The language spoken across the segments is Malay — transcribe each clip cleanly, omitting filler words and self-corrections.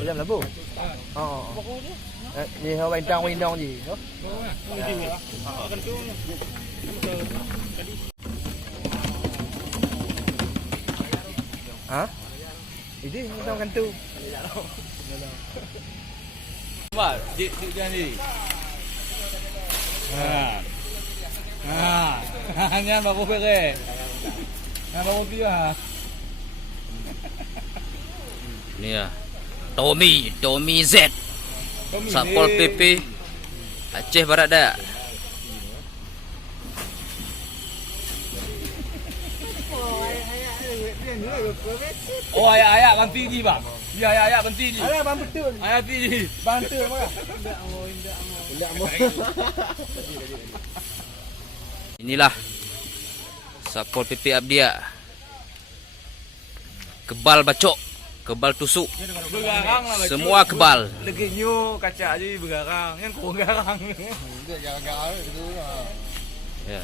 Ayam lembu. Oh. Gì hả bên trong bên gì nữa? Hả? Ini bên kan tu. Pak, dik jangan diri. Nyan baku pere. Nyan baku dia. Ni lah Tommy Z Satpol PP Aceh Barat Daya. Oh ayak-ayak bantu ni bang. Ya ayak-ayak bantu ni. Ayam bang betul. Ayak ni. Bantu marah. Inilah Satpol PP Abdia. Kebal bacok, kebal tusuk, Bergarang lah. semua kebal. Leginyo kaca je bergarang. Yang kau garang. Dia garang gitu lah. Ya.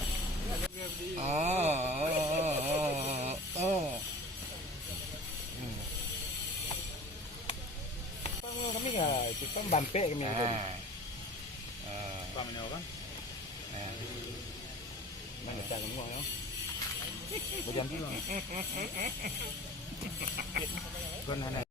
Kami enggak, itu kan bampek kami itu. Paham ni orang? Mana tak kamu ya? Macam tu. Kan ana.